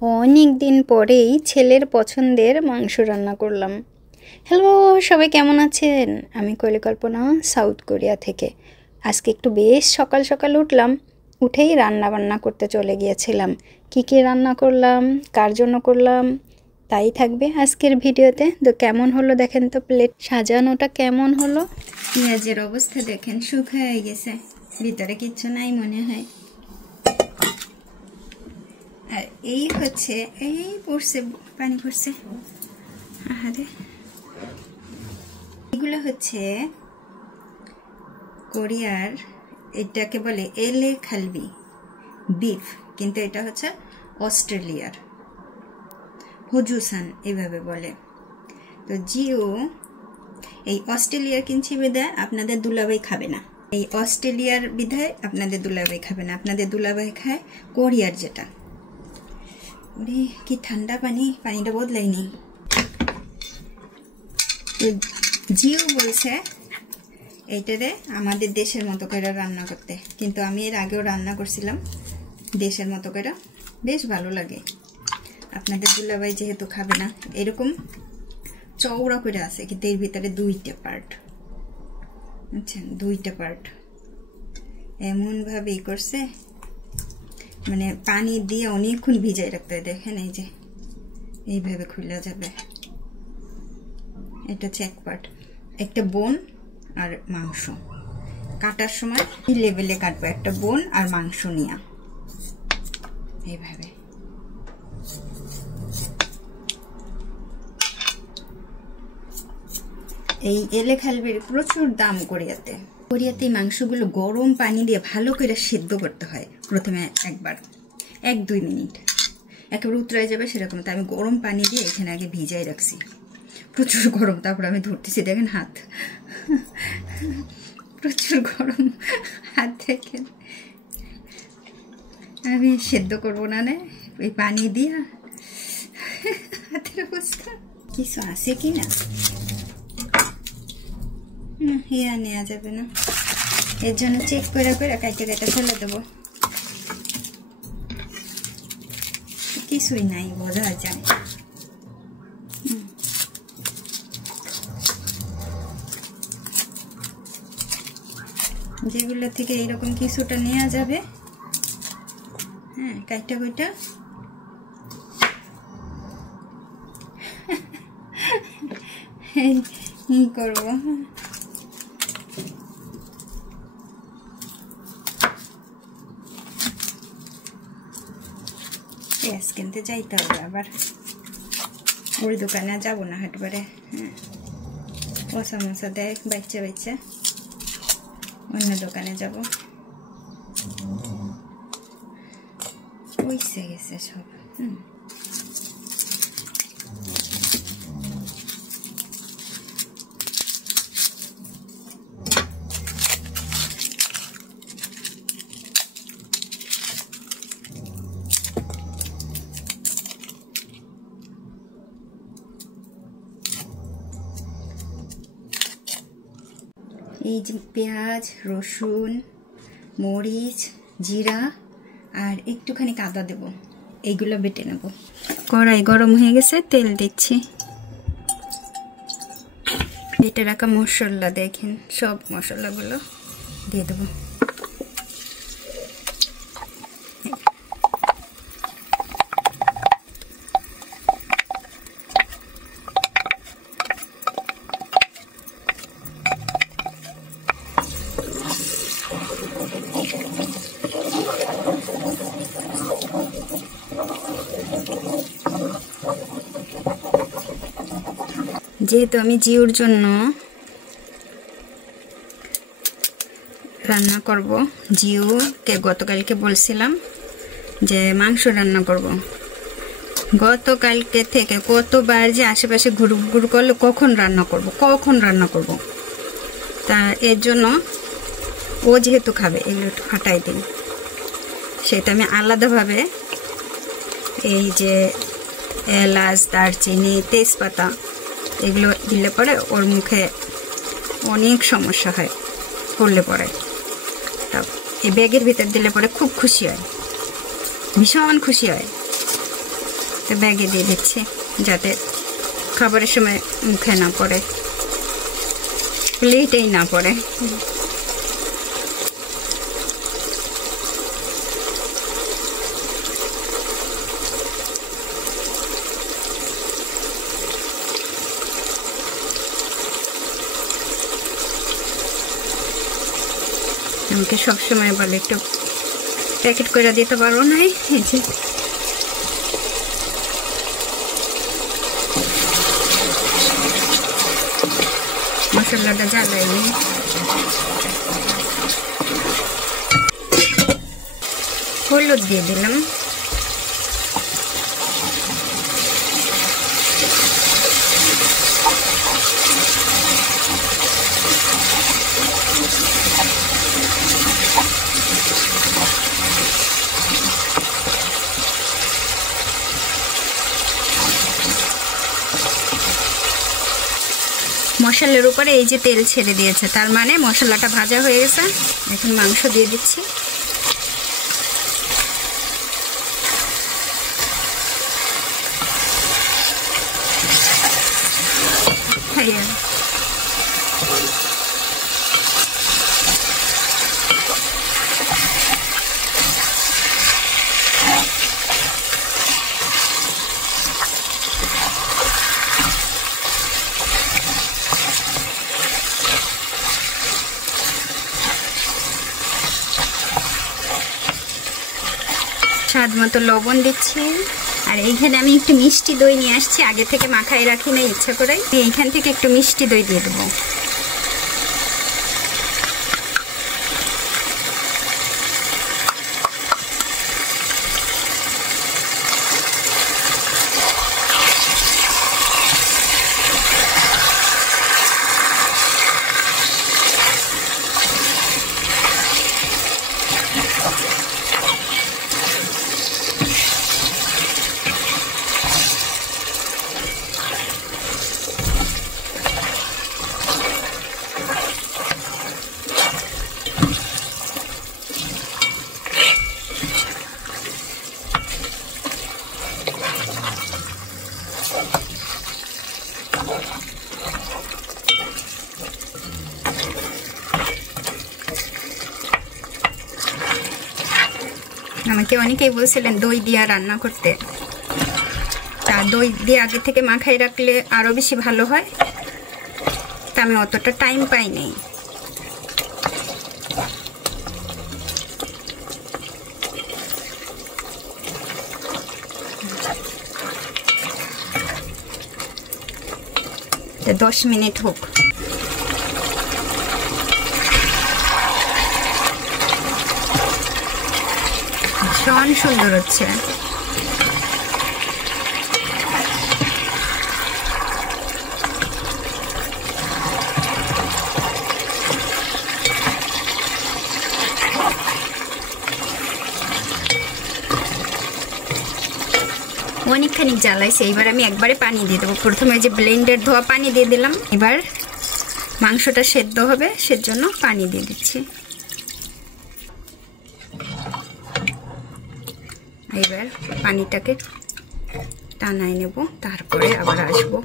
অনেক দিন পরেই ছেলের পছন্দের মাংস রান্না করলাম। হ্যালো, সবাই কেমন আছেন? আমি কল্পনা, সাউথ কোরিয়া থেকে। আজকে একটু বেশ সকাল সকাল উঠলাম, উঠেই রান্না বান্না করতে চলে গিয়েছিলাম। কী কী রান্না করলাম, কার জন্য করলাম, তাই থাকবে আজকের ভিডিওতে। তো কেমন হলো দেখেন তো, প্লেট সাজানোটা কেমন হলো। পেঁয়াজের অবস্থা দেখেন, শুকায় গেছে, ভিতরে কিচ্ছু নাই মনে হয়। আর এই হচ্ছে, এই পড়ছে, পানি পড়ছে, আরে এগুলো হচ্ছে কোরিয়ার, এটাকে বলে এলে খালবি বিফ, কিন্তু এটা হচ্ছে অস্ট্রেলিয়ার হজুসান এভাবে বলে। তো জিও এই অস্ট্রেলিয়ার কিনছি বিধায় আপনাদের দুলাভাই খাবে না, এই অস্ট্রেলিয়ার বিধায় আপনাদের দুলাভাই খাবে না, আপনাদের দুলাভাই খায় কোরিয়ার যেটা। ওরে কি ঠান্ডা পানি, পানিটা বদলাইনি। জিও বলছে এইটারে আমাদের দেশের মতো করে রান্না করতে, কিন্তু আমি এর আগেও রান্না করছিলাম দেশের মতো করে, বেশ ভালো লাগে। আপনাদের দুলাভাই যেহেতু খাবে না, এরকম চওড়া করে আছে, কিন্তু এর ভিতরে দুইটা পার্ট, বুঝছেন, দুইটা পার্ট এমন ভাবে করছে, মানে পানি দিয়ে অনেকক্ষণ ভিজাই রাখতে হয়। দেখেন এই যে এইভাবে খুলে যাবে, এটা হচ্ছে এক পার্ট, একটা বোন আর মাংস। কাটার সময় কি লেভেলে কাটবো, একটা বোন আর মাংস নিয়ে এইভাবে। এই এলে খালবির প্রচুর দাম কোরিয়াতে। কোরিয়াতে এই মাংসগুলো গরম পানি দিয়ে ভালো করে সিদ্ধ করতে হয় প্রথমে, একবার 1-2 মিনিট, একেবারে উতরাই যাবে সেরকম। তাই আমি গরম পানি দিয়ে এখানে আগে ভিজাই রাখছি, প্রচুর গরম। তারপর আমি ধরতেছি, দেখেন হাত প্রচুর গরম, হাত থেকে আমি সেদ্ধ করবো না, ওই পানি দিয়া। হাতের অবস্থা কিছু আছে কি না, হিয়া নেওয়া যাবে না, এর জন্য চেক করে করে কাইটে কাইটে ফেলে দেবো। কিছুই নাই, বোঝা যায়। যেগুলো থেকে এইরকম কিছুটা নেওয়া যাবে, হ্যাঁ, কাইটা কইটা এই করবো। পেঁয়াজ কিনতে যাইতে হবে আবার, ওই দোকানে যাবো না হাটবারে। হ্যাঁ, পচা মশা দেয় বাচ্চা বাচ্চা, অন্য দোকানে যাব। পয়সা গেছে সব। এই যে পেঁয়াজ, রসুন, মরিচ, জিরা আর একটুখানি আদা দেব, এইগুলো বেটে নেব। কড়াই গরম হয়ে গেছে, তেল দিচ্ছি। বেটে রাখা মশলা দেখেন, সব মশলাগুলো দিয়ে দেবো। যেহেতু আমি জিওর জন্য রান্না করব, জিওকে গতকালকে বলছিলাম যে মাংস রান্না করব। গতকালকে থেকে কতবার যে আশেপাশে ঘুরু ঘুরু করলো, কখন রান্না করব। তা এর জন্য ও যেহেতু খাবে, এগুলো একটু ফাটাই দিই। সেটা আমি আলাদাভাবে এই যে এলাচ, দারচিনি, তেজপাতা এগুলো দিলে পরে ওর মুখে অনেক সমস্যা হয় পড়লে পরে। তা এই ব্যাগের ভিতর দিলে পরে খুব খুশি হয়, ভীষণ খুশি হয়। তো ব্যাগে দিয়ে দিচ্ছি যাতে খাবারের সময় মুখে না পড়ে, প্লেটেই না পড়ে। আমাকে সবসময় বলে একটু প্যাকেট করে দিতে পারো না, এই যে মশলাটা জ্বালাইনি। হলুদ দিয়ে দিলাম, মশলার উপরে এই যে তেল ছেড়ে দিয়েছে, তার মানে মশলাটা ভাজা হয়ে গেছে। এখন মাংস দিয়ে দিচ্ছি। স্বাদ মতো লবণ দিচ্ছি। আর এইখানে আমি একটু মিষ্টি দই নিয়ে আসছি, আগে থেকে মাখায় রাখি না ইচ্ছা করে। এইখান থেকে একটু মিষ্টি দই দিয়ে দেবো। আমাকে অনেকেই বলছিলেন দই দিয়ে রান্না করতে, তা দই দিয়ে আগে থেকে মাখাই রাখলে আরো বেশি ভালো হয়। তা আমি অতটা টাইম পাই নাই। তো 10 মিনিট হোক। ভীষণ সুন্দর হচ্ছে। অনেকখানি জ্বালাইছে, এবার আমি একবারে পানি দিয়ে দেবো। প্রথমে যে ব্লেন্ডার ধোয়া পানি দিয়ে দিলাম, এবার মাংসটা সেদ্ধ হবে সেজন্য পানি দিয়ে দিচ্ছি। এবার পানিটাকে টানাই নেব, তারপরে আবার আসবো।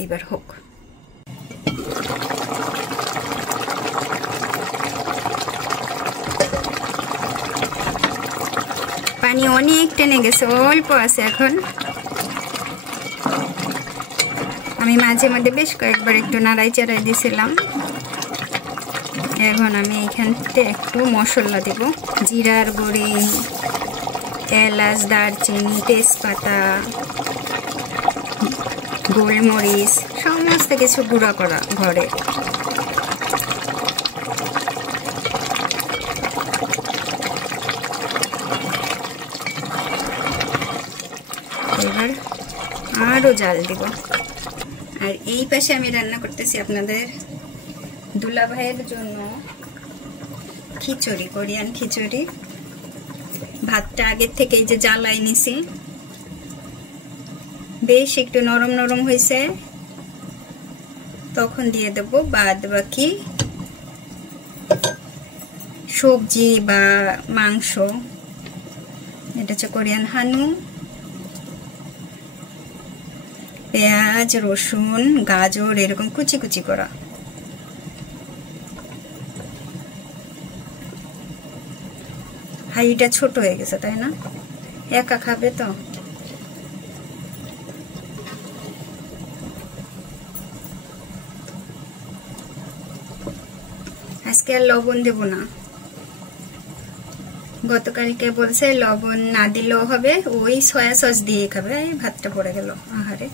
এইবার হোক। পানি অনেক টেনে গেছে, অল্প আছে এখন। আমি মাঝে মধ্যে বেশ কয়েকবার একটু নাড়াই চাড়াই দিয়েছিলাম। এখন আমি এইখান থেকে একটু মশলা দেব। জিরার গুঁড়ি, এলাচ, দারচিনি, তেজপাতা, গোলমরিচ, সমস্ত কিছু গুঁড়া করা ঘরে। এবার আরো জাল দিব। আর এই পাশে আমি রান্না করতেছি আপনাদের দুলা ভাইয়ের জন্য খিচুড়ি, কোরিয়ান খিচুড়ি। ভাতটা আগের থেকে এই যে জ্বালাই নিছি, বেশ একটু নরম নরম হয়েছে, তখন দিয়ে দেব বাদ বাকি সবজি বা মাংস। এটা হচ্ছে কোরিয়ান হানু, পেঁয়াজ, রসুন, গাজর এরকম কুচি কুচি করা। হাঁড়িটা ছোট হয়ে গেছে তাই না? একা খাবে তো। আজকে আর লবণ দেব না, গতকালকে বলছে লবণ না দিলেও হবে, ওই সয়া সস দিয়ে খাবে। ভাতটা পড়ে গেল আহারে।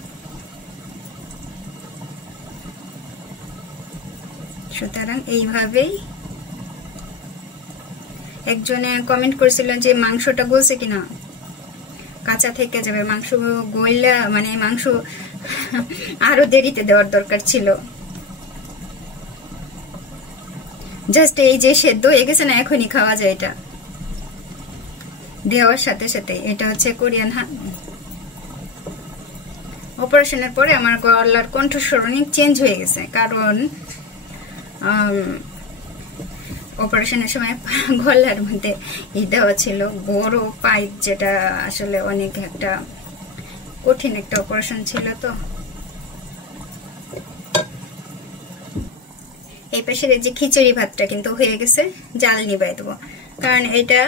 সুতরাং এইভাবেই। একজনে কমেন্ট করেছিল যে মাংসটা গলছে কিনা, কাঁচা থেকে যাবে। মাংস গললে মানে মাংস আরো দেরিতে দেওয়ার দরকার ছিল। জাস্ট এই যে সেদ্ধ হয়ে গেছে না, এখনই খাওয়া যায় এটা দেওয়ার সাথে সাথে। এটা হচ্ছে কোরিয়ান হানু। অপারেশনের পরে আমার গলার কণ্ঠস্বর অনেক চেঞ্জ হয়ে গেছে, কারণ অপারেশনের সময় গলার মধ্যে দেওয়া ছিল বড় পাইপ, যেটা আসলে অনেক একটা কঠিন একটা অপারেশন ছিল। তো এই পাশের যে খিচুড়ি ভাতটা কিন্তু হয়ে গেছে, জাল নিবাই দেবো, কারণ এটা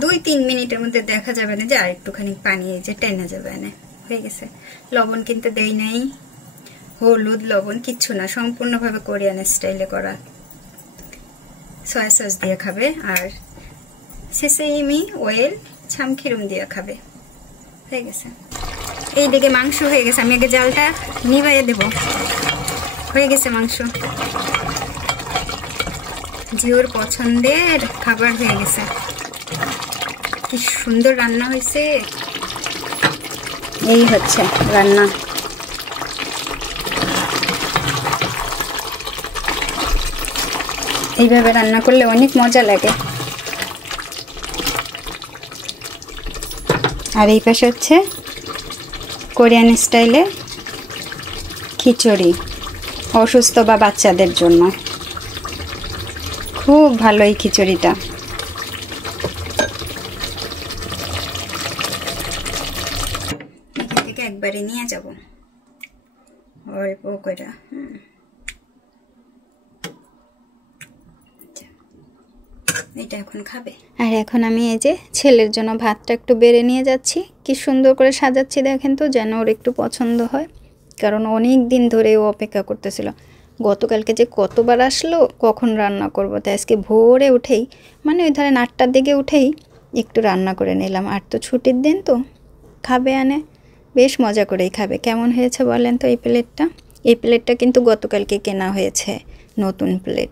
2-3 মিনিটের মধ্যে দেখা যাবে না যে আর একটুখানি পানি যে টেনে যাবে না। হয়ে গেছে। লবণ কিন্তু দেই নাই, হলুদ লবণ কিচ্ছু না, সম্পূর্ণভাবে কোরিয়ান স্টাইলে করা। সয়া সস দিয়ে খাবে আর সেসেমি অয়েল ছামখিরুম দিয়ে খাবে। হয়ে গেছে। এইদিকে মাংস হয়ে গেছে, আমি আগে জালটা নিভাইয়ে দেব। হয়ে গেছে মাংস, জিওর পছন্দের খাবার হয়ে গেছে। কি সুন্দর রান্না হয়েছে। এই হচ্ছে রান্না। এইভাবে রান্না করলে অনেক মজা লাগে। আর এই পাশে হচ্ছে কোরিয়ান স্টাইলে খিচুড়ি, অসুস্থ বা বাচ্চাদের জন্য খুব ভালো এই খিচুড়িটা। এখান থেকে একবারে নিয়ে যাব অল্প করে। এটা এখন খাবে। আর এখন আমি এই যে ছেলের জন্য ভাতটা একটু বেড়ে নিয়ে যাচ্ছি। কি সুন্দর করে সাজাচ্ছি দেখেন তো, যেন ওর একটু পছন্দ হয়, কারণ অনেক দিন ধরে ও অপেক্ষা করতেছিল। গতকালকে যে কতবার আসলো কখন রান্না করব, তাই আজকে ভোরে উঠেই মানে ওই ধরেন 8টার দিকে উঠেই একটু রান্না করে নিলাম। আর তো ছুটির দিন তো খাবে, আনে বেশ মজা করেই খাবে। কেমন হয়েছে বলেন তো এই প্লেটটা? এই প্লেটটা কিন্তু গতকালকে কেনা হয়েছে, নতুন প্লেট।